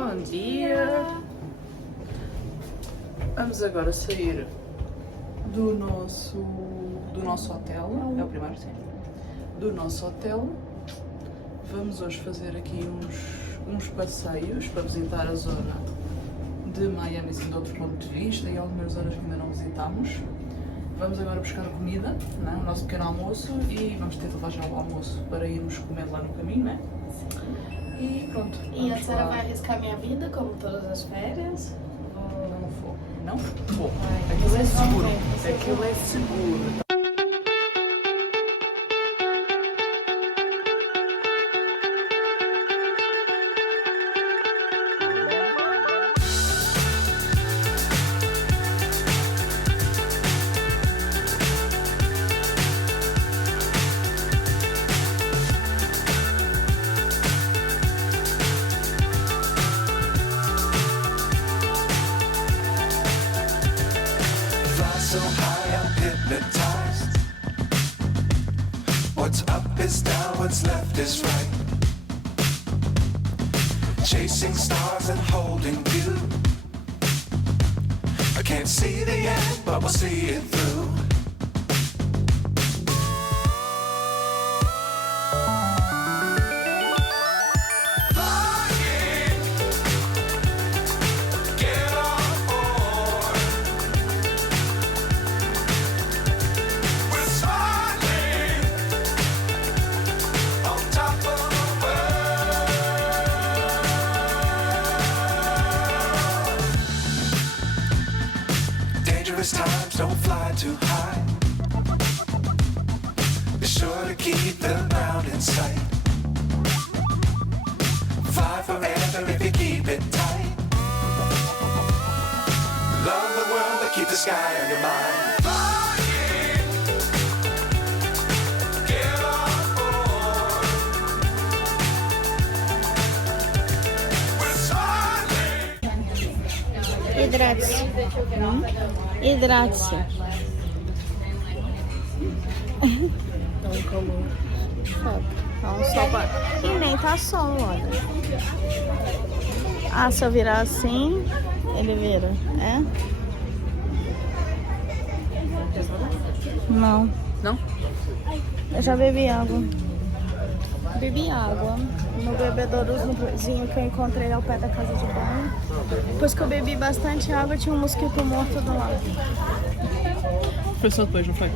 Bom dia! Vamos agora sair do nosso hotel. É o primeiro, sim. Do nosso hotel. Vamos hoje fazer aqui uns passeios para visitar a zona de Miami, assim, de outro ponto de vista, e algumas zonas que ainda não visitámos. Vamos agora buscar comida, né? O nosso pequeno almoço, e vamos ter de levar já o almoço para irmos comer lá no caminho, né? E pronto. E a senhora vai arriscar minha vida, como todas as férias? Não vou. Não vou. Aquilo é seguro. Aquilo é seguro. So high I'm hypnotized. What's up is down, what's left is right. Chasing stars and holding you. I can't see the end, but we'll see it through. Times don't fly too high. Be sure to keep the ground in sight. Fly forever if you keep it tight. Love the world but keep the sky on your mind. Hidrate-se. Hidrate-se. Dá um calor. Tá um sol pra... E nem tá sol, olha. Ah, se eu virar assim, ele vira, é? Não. Não? Eu já bebi água. Bebi água no bebedourozinho que eu encontrei ao pé da casa de banho. Depois que eu bebi bastante água, tinha um mosquito morto do lado. Foi só depois, não foi?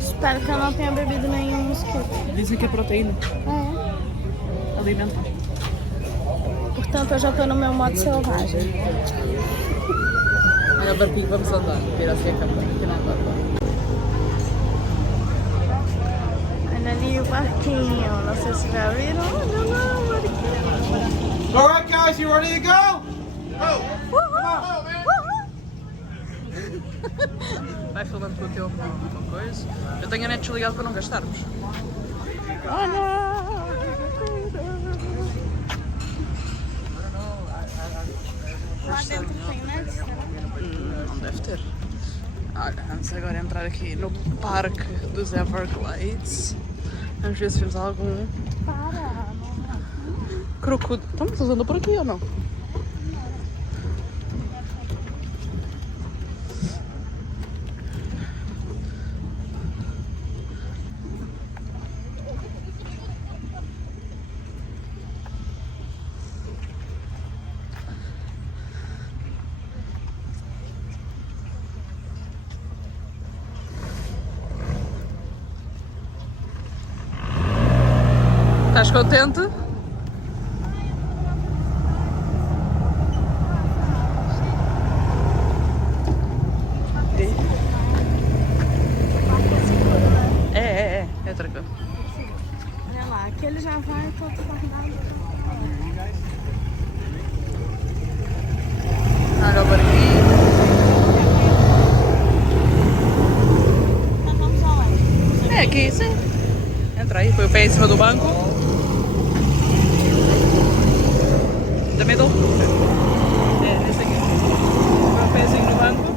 Espero que eu não tenha bebido nenhum mosquito. Dizem que é proteína. É. Alimenta. Portanto, eu já tô no meu modo selvagem. Olha o barquinho, vamos andar. Tira assim a câmera. Que não dá. Olha ali o barquinho. Não sei se já viram. Olha lá o barquinho. Alright guys, you ready to go? Go! Vai falando com o teu coisa. Eu tenho a net desligado para não gastarmos. Olha! Lá dentro tem net? Não deve ter. Olha, vamos agora entrar aqui no parque dos Everglades. Vamos ver se vemos algum crocodilo. Estamos andando por aqui ou não? Estás contente? É tranquilo. Olha lá, aqui ele já vai todo formado. Olha o barquinho. Então vamos aonde? É aqui, sim. Entra aí, põe o pé em cima do banco. Da middle. É, esse aqui. Põe o pezinho no banco.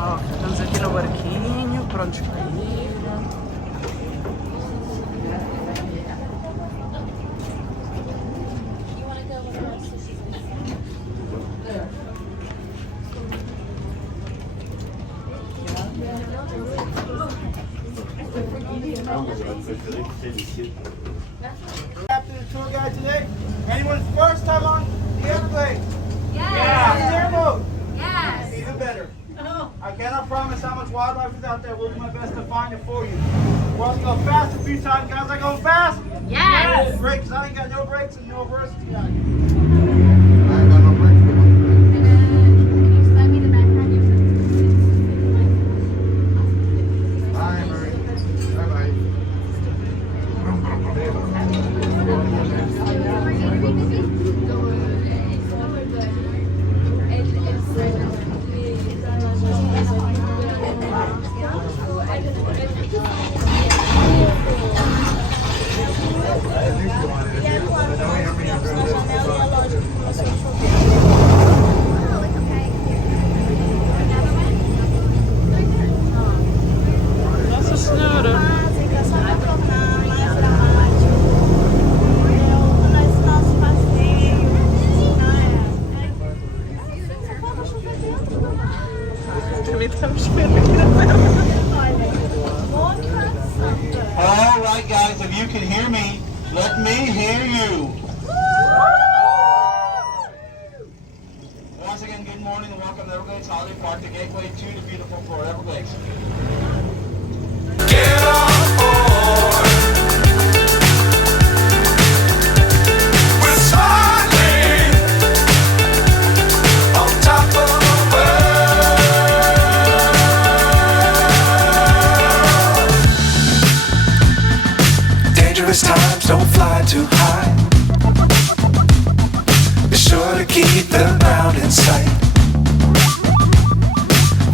Ok, estamos aqui no barquinho, prontos para ir. After the tour guide today, anyone's first time on the Everglades? Yeah. Sailboat? Yes. Even better. I cannot promise how much wildlife is out there. We'll do my best to find it for you. We're also go fast a few times, guys. I go fast? Yes. Great, because I ain't got no brakes and no reverse tonight. Can you slide me the backpack? Nossa Senhora! Básica, só pra tornar mais dramático. Nesse nosso passeio. Você pode chover dentro do mar. Também estamos esperando aqui na tela. Olha, outra santa. All right, guys, if you can hear me, let me hear you. Once again, good morning and welcome to Everglades Holiday Park, the gateway to the beautiful Florida Everglades. Get on board. We're smiling on top of the world. Dangerous times, don't fly too high. Be sure to keep the ground in sight.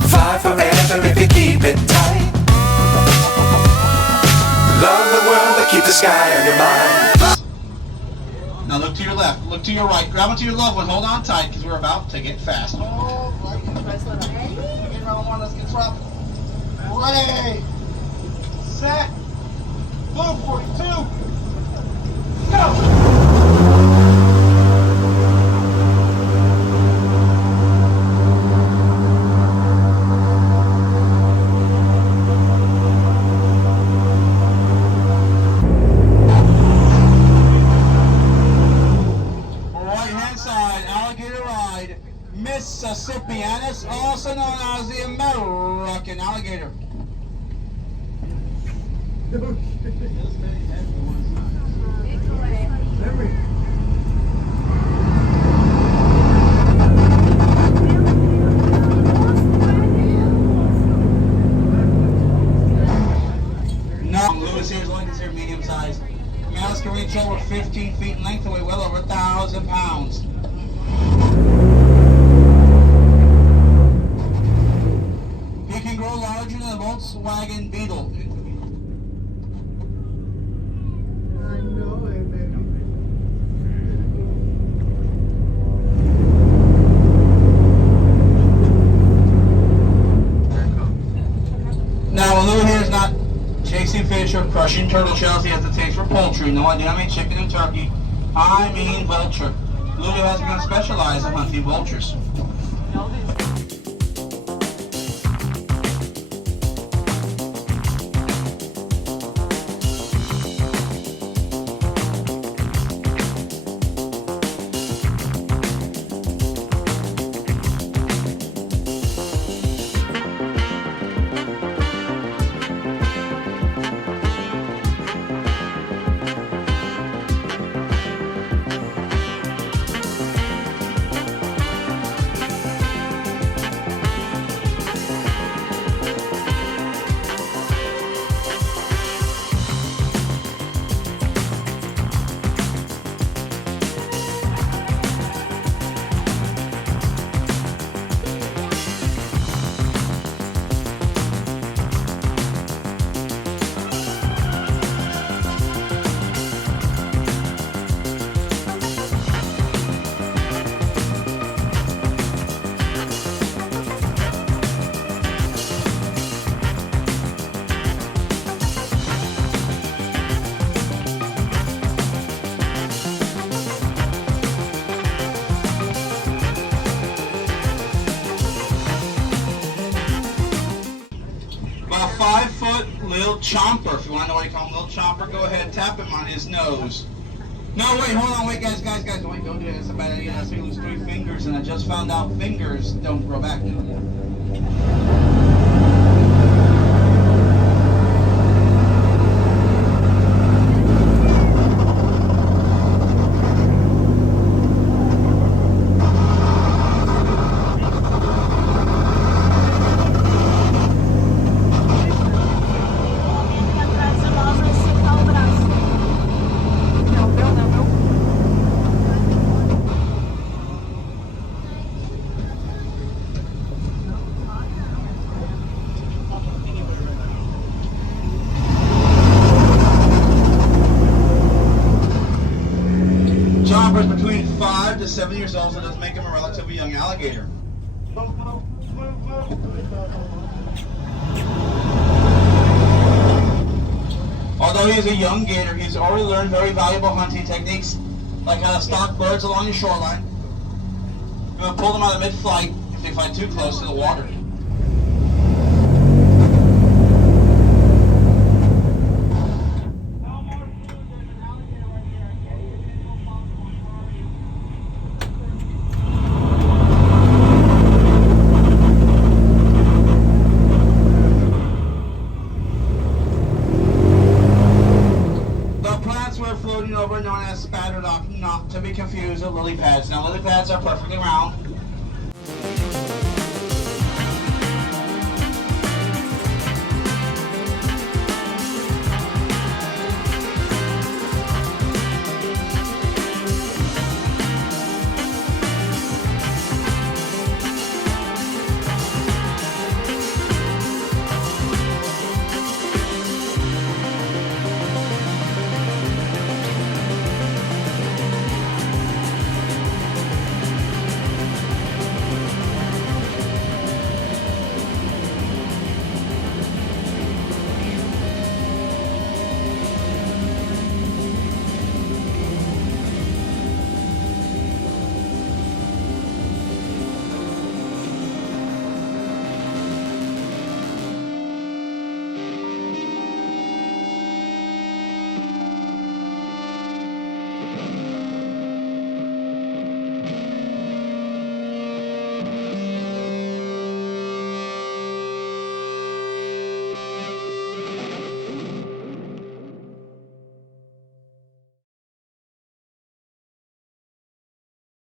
Fly forever if you keep it tight. Love the world, but keep the sky on your mind. Now look to your left, look to your right, grab onto your loved one, hold on tight because we're about to get fast. Oh, right, ready? Round one, let's get tropical. Ready, set, blue 42, go! Mississippianus, also known as the American alligator. No, Lewis here is only considered medium sized. Males can reach over 15 feet in length and weigh well over 1,000 pounds. He can grow larger than a Volkswagen Beetle. Now, Lou here is not chasing fish or crushing turtle shells. He has a taste for poultry. No, I do not mean chicken and turkey. I mean vulture. Louis has become specialized in hunting vultures. Lil Chomper. If you want to know why you call him Lil Chomper, go ahead, tap him on his nose. No, wait, hold on, wait, guys, wait, don't do that. That's a bad idea. That's why you lose 3 fingers, and I just found out fingers don't grow back. Atrás de nós vai secar o braço. Não, meu, não, meu. Chomper's between 5 to 7 years old, so it does make him a relatively young alligator. Although he is a young gator, he's already learned very valuable hunting techniques, like how to stalk birds along the shoreline. You want to pull them out of mid-flight if they fly too close to the water. Floating over, known as spattered up, not to be confused with lily pads. Now, lily pads are perfectly round.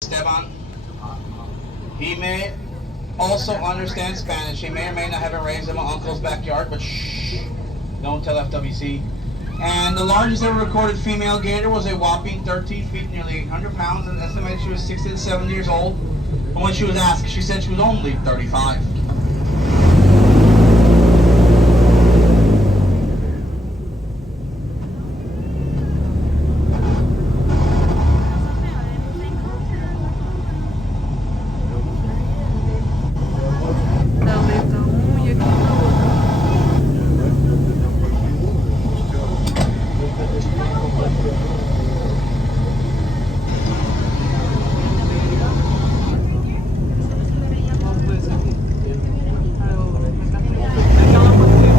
Esteban. He may also understand Spanish. He may or may not have been raised in my uncle's backyard, but shh, don't tell FWC. And the largest ever recorded female gator was a whopping 13 feet, nearly 800 pounds, and estimated she was 60 to 70 years old. And when she was asked, she said she was only 35. Não, deita um e aqui na outra. Os dois aqui. Aquela você.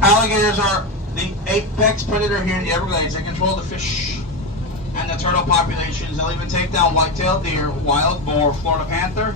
Alligators are the apex predator here in the Everglades. They control the fish and the turtle populations. They'll even take down white-tailed deer, wild boar, Florida panther.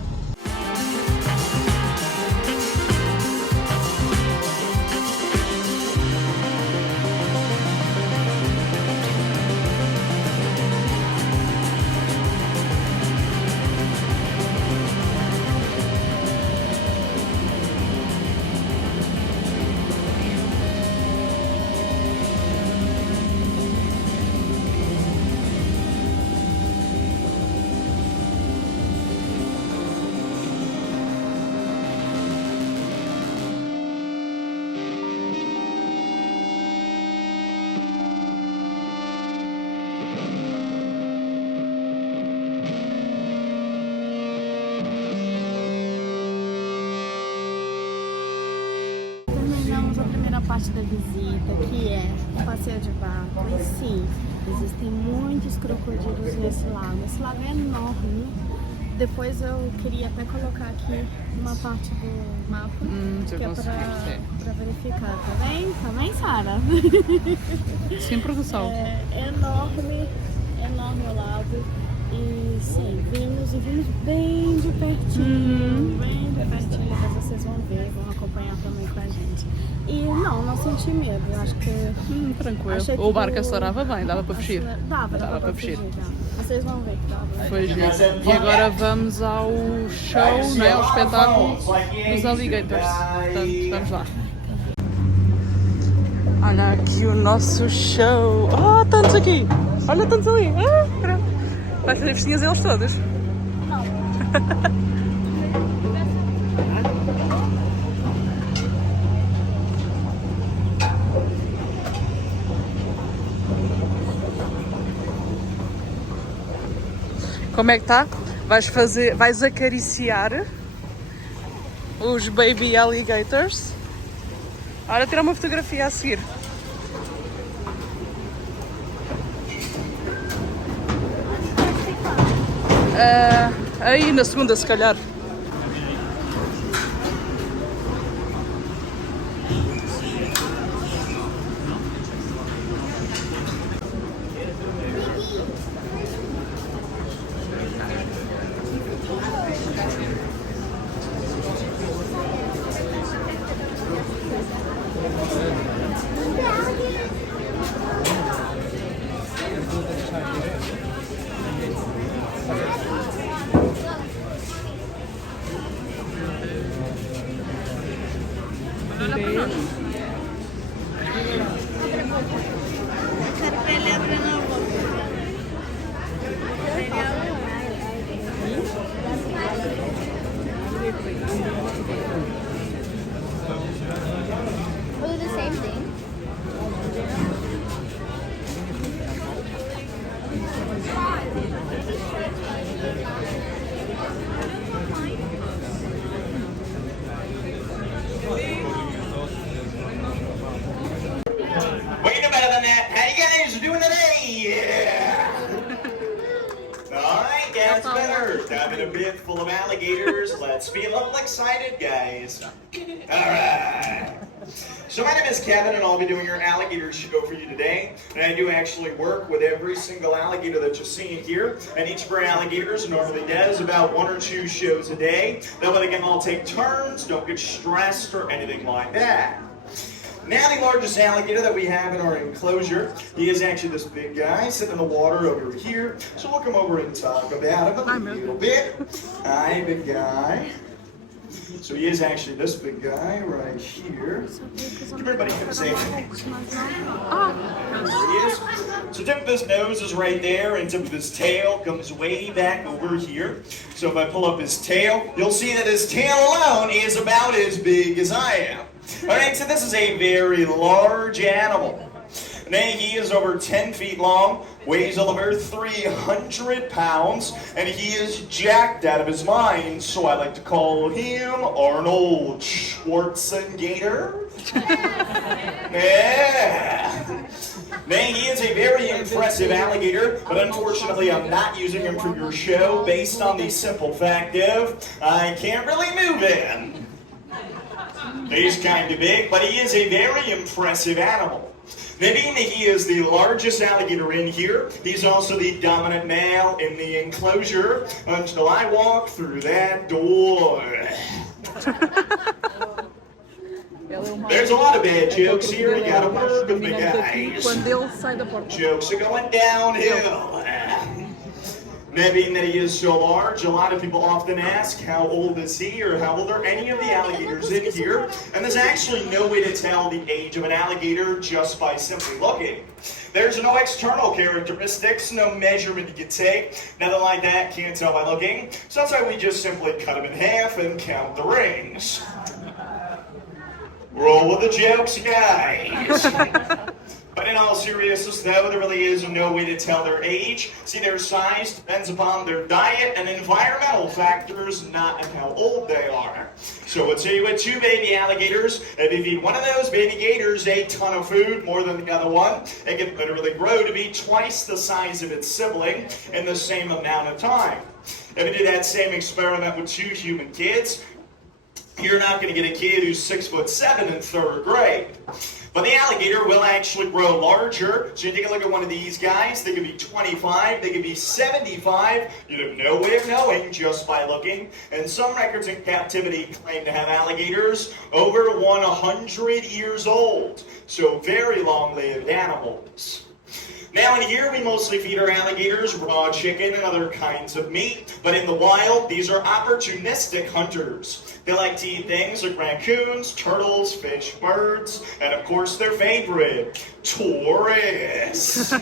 temos a primeira parte da visita, que é o passeio de barco em si. Existem muitos crocodilos nesse lago. Esse lago é enorme. Depois eu queria até colocar aqui uma parte do mapa, que é pra verificar. Tá bem? Tá bem, Sara? Sem produção. É enorme, enorme o lago. E sim, vimos bem de pertinho, mas vocês vão ver, vão acompanhar também com a gente. E não senti medo, acho que... Tranquilo. O barco acelerava bem, dava para fugir. Dava para fugir. Vocês vão ver que dava. Foi giro. E agora vamos ao show, não é? Ao espetáculo dos alligators. Portanto, vamos lá. Olha aqui o nosso show. Ah, tantos aqui! Olha, tantos ali! Vai fazer festinhas eles todos? Não. Como é que tá? Vais acariciar os baby alligators. Ora, tirar uma fotografia a seguir. Aí na segunda, se calhar. We'll do the same thing. Way better than that. How you guys doing today? Yeah. All right, that's better. Time in a bit full of alligators. Let's be a little excited, guys. All right. So my name is Kevin, and I'll be doing your alligator show for you today. And I do actually work with every single alligator that you see here. And each of our alligators normally does about 1 or 2 shows a day. That way they can all take turns, don't get stressed or anything like that. Now the largest alligator that we have in our enclosure, he is actually this big guy sitting in the water over here. So we'll come over and talk about him a little bit. Hi, big guy. So he is actually this big guy right here. Give everybody come say hi. There he is. So tip of his nose is right there, and tip of his tail comes way back over here. So if I pull up his tail, you'll see that his tail alone is about as big as I am. Alright, so this is a very large animal. Now he is over 10 feet long, weighs over 300 pounds, and he is jacked out of his mind, so I like to call him Arnold Schwarzenegger. Yeah. Now he is a very impressive alligator, but unfortunately I'm not using him for your show based on the simple fact of I can't really move him. He's kind of big, but he is a very impressive animal. Now, being that he is the largest alligator in here, he's also the dominant male in the enclosure until I walk through that door. There's a lot of bad jokes here, you gotta work with me, guys. Jokes are going downhill. Now, being that he is so large, a lot of people often ask, how old is he, or how old are any of the alligators in here? And there's actually no way to tell the age of an alligator just by simply looking. There's no external characteristics, no measurement you can take, nothing like that, can't tell by looking. So that's why we just simply cut them in half and count the rings. Roll with the jokes, guys. But in all seriousness though, there really is no way to tell their age. See, their size depends upon their diet and environmental factors, not on how old they are. So we'll tell you with 2 baby alligators, if you feed one of those baby gators a ton of food, more than the other one, it can literally grow to be twice the size of its sibling in the same amount of time. If you do that same experiment with 2 human kids, you're not going to get a kid who's 6'7" in 3rd grade. But the alligator will actually grow larger. So you take a look at one of these guys, they could be 25, they could be 75. You'd have no way of knowing just by looking. And some records in captivity claim to have alligators over 100 years old. So very long-lived animals. Now in here, we mostly feed our alligators raw chicken and other kinds of meat, but in the wild, these are opportunistic hunters. They like to eat things like raccoons, turtles, fish, birds, and of course their favorite, tourists.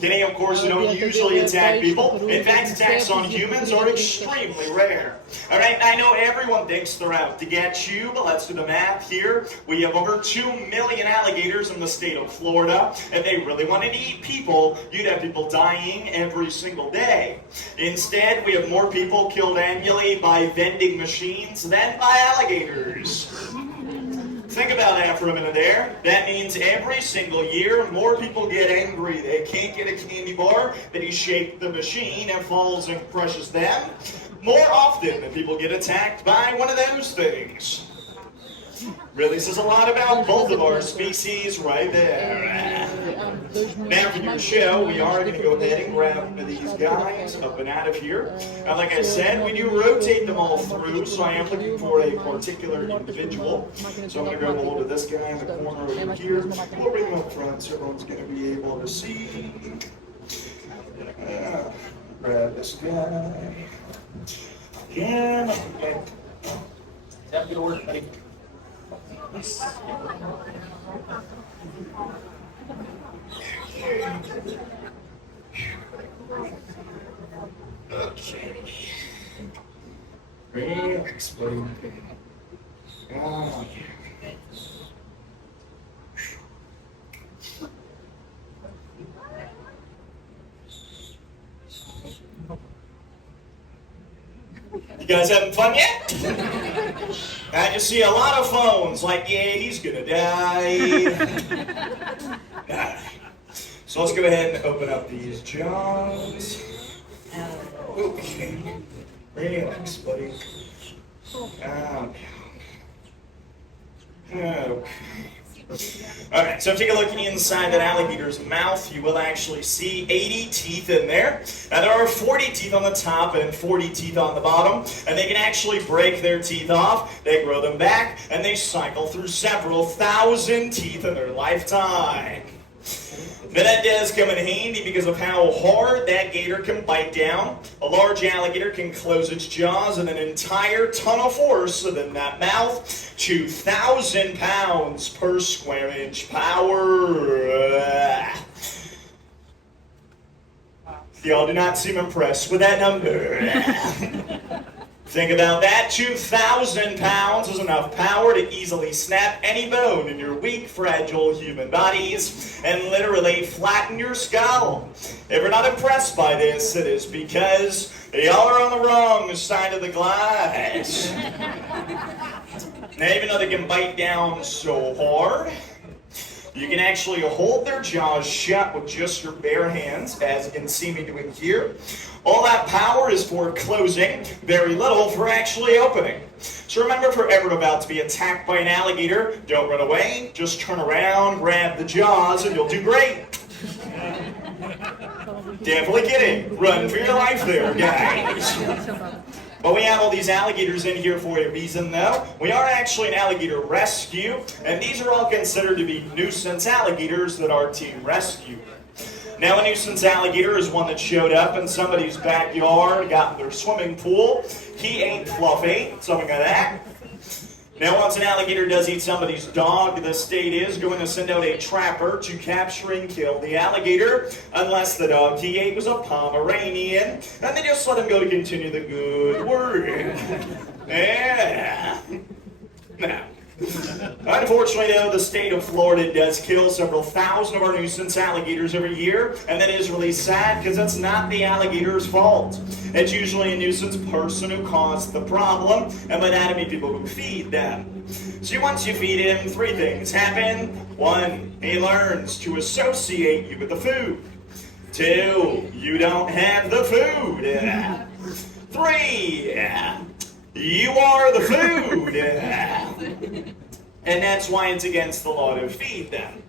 They, of course, don't usually attack people. In fact, attacks on humans are extremely rare. All right, I know everyone thinks they're out to get you, but let's do the math here. We have over 2 million alligators in the state of Florida. If they really wanted to eat people, you'd have people dying every single day. Instead, we have more people killed annually by vending machines than by alligators. Think about that for a minute there. That means every single year, more people get angry. They can't get a candy bar. They shake the machine and falls and crushes them. More often than people get attacked by one of those things. Really says a lot about both of our species right there. Now for your show, we are going to go ahead and grab one of these guys up and out of here. Now, like I said, we do rotate them all through, so I am looking for a particular individual. So I'm going to grab a hold of this guy in the corner over here. We'll bring him up front so everyone's going to be able to see. Grab this guy. Yeah. Tap your work, buddy. Okay. Relax, buddy. Oh, yeah. You guys having fun yet? I just see a lot of phones like, yeah, he's gonna die. So let's go ahead and open up these jaws. Okay. Relax, buddy. Okay. Alright, so take a look inside that alligator's mouth. You will actually see 80 teeth in there. Now there are 40 teeth on the top and 40 teeth on the bottom, and they can actually break their teeth off, they grow them back, and they cycle through several thousand teeth in their lifetime. Now that does come in handy because of how hard that gator can bite down. A large alligator can close its jaws in an entire ton of force within that mouth. 2,000 pounds per square inch power. Y'all do not seem impressed with that number. Think about that. 2,000 pounds is enough power to easily snap any bone in your weak, fragile human bodies and literally flatten your skull. If you're not impressed by this, it is because y'all are on the wrong side of the glass. Now, even though they can bite down so hard, you can actually hold their jaws shut with just your bare hands, as you can see me doing here. All that power is for closing, very little for actually opening. So remember, if you're ever about to be attacked by an alligator, don't run away, just turn around, grab the jaws, and you'll do great. Definitely kidding. Run for your life there, guys. But we have all these alligators in here for a reason, though. We are actually an alligator rescue, and these are all considered to be nuisance alligators that our team rescued. Now, a nuisance alligator is one that showed up in somebody's backyard, got in their swimming pool. He ain't fluffy, something like that. Now, once an alligator does eat somebody's dog, the state is going to send out a trapper to capture and kill the alligator, unless the dog he ate was a Pomeranian, and they just let him go to continue the good work. Yeah. Now, I Unfortunately, though, the state of Florida does kill several thousand of our nuisance alligators every year, and that is really sad because that's not the alligator's fault. It's usually a nuisance person who caused the problem, and by that I mean people who feed them. So once you feed him, three things happen. One, he learns to associate you with the food. Two, you don't have the food. Three, you are the food. And that's why it's against the law to feed them.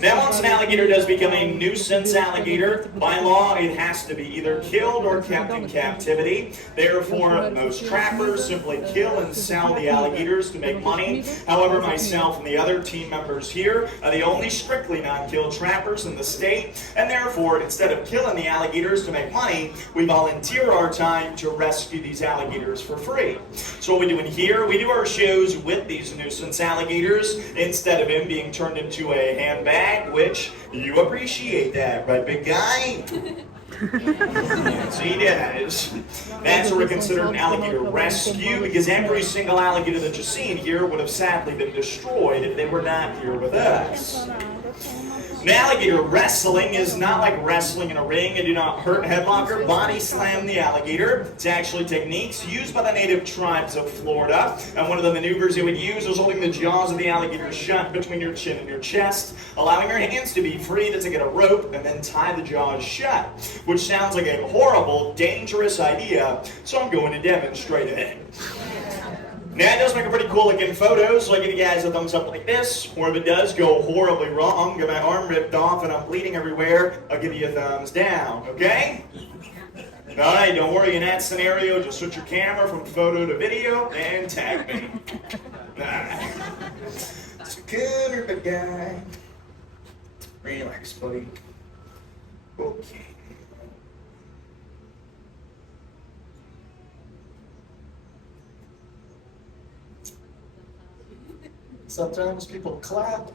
Now, once an alligator does become a nuisance alligator, by law it has to be either killed or kept in captivity. Therefore, most trappers simply kill and sell the alligators to make money. However, myself and the other team members here are the only strictly non-kill trappers in the state, and therefore, instead of killing the alligators to make money, we volunteer our time to rescue these alligators for free. So what we do in here, we do our shows with these nuisance alligators instead of him being turned into a handbag, which you appreciate that, right, big guy? Yes, he does. That's what we consider an alligator rescue, because every single alligator that you see in here would have sadly been destroyed if they were not here with us. Now, alligator wrestling is not like wrestling in a ring. You do not hurt, headlock, or body slam the alligator. It's actually techniques used by the native tribes of Florida. And one of the maneuvers they would use was holding the jaws of the alligator shut between your chin and your chest, allowing your hands to be free to get a rope and then tie the jaws shut, which sounds like a horrible, dangerous idea, so I'm going to demonstrate it. Now, it does make a pretty cool looking photo, so I give you guys a thumbs up like this, or if it does go horribly wrong, get my arm ripped off and I'm bleeding everywhere, I'll give you a thumbs down, okay? Alright, don't worry, in that scenario, just switch your camera from photo to video and tag me. Alright. So come here, big guy. Relax, buddy. Okay. Sometimes people clap.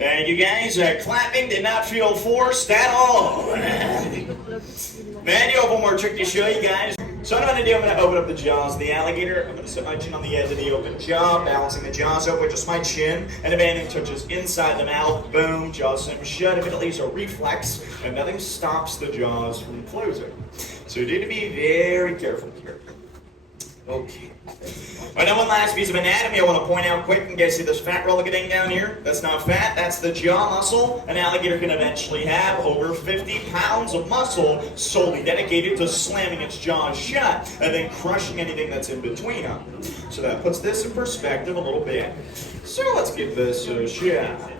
And you guys, clapping did not feel forced at all. Man, you have one more trick to show you guys. So what I'm going to do, I'm going to open up the jaws of the alligator. I'm going to set my chin on the edge of the open jaw, balancing the jaws up with just my chin. And if anything touches inside the mouth, boom, jaws slam shut. If it leaves a reflex, and nothing stops the jaws from closing. So you need to be very careful here. Okay. Alright, now one last piece of anatomy I want to point out quick. You guys see this fat roller getting down here? That's not fat, that's the jaw muscle. An alligator can eventually have over 50 pounds of muscle solely dedicated to slamming its jaws shut and then crushing anything that's in between them. So that puts this in perspective a little bit. So let's give this a shot.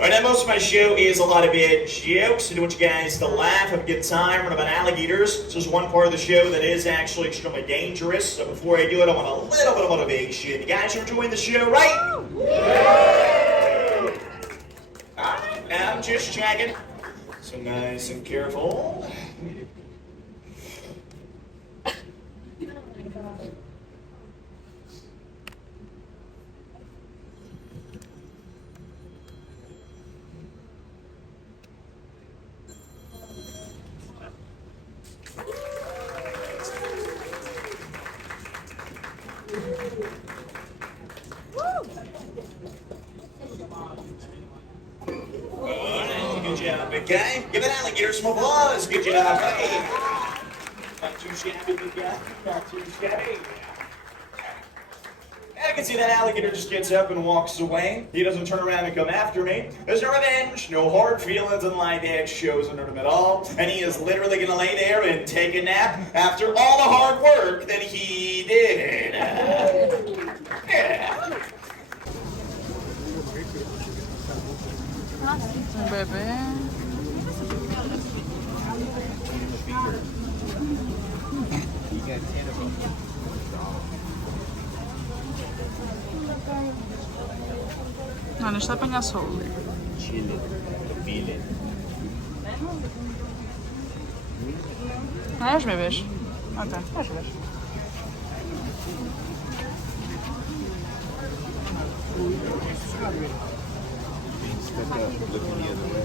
Alright, now most of my show is a lot of jokes. I want you guys to laugh, have a good time, run about alligators. So there's one part of the show that is actually extremely dangerous. So before I do it, I want a little bit of motivation. You guys are enjoying the show, right? Yeah! Alright, I'm just checking. So nice and careful. Good job, big guy. Give that alligator some applause. Good job, hey. Not too shabby, big guy. Not too shabby. And you can see that alligator just gets up and walks away. He doesn't turn around and come after me. There's no revenge, no hard feelings, and live action shows under him at all. And he is literally going to lay there and take a nap after all the hard work that he did. Yeah. Bebê. Não, não está a apanhar sol. Chile, Chile. Não é os bebês? Ok, é os bebês. Looking the other way.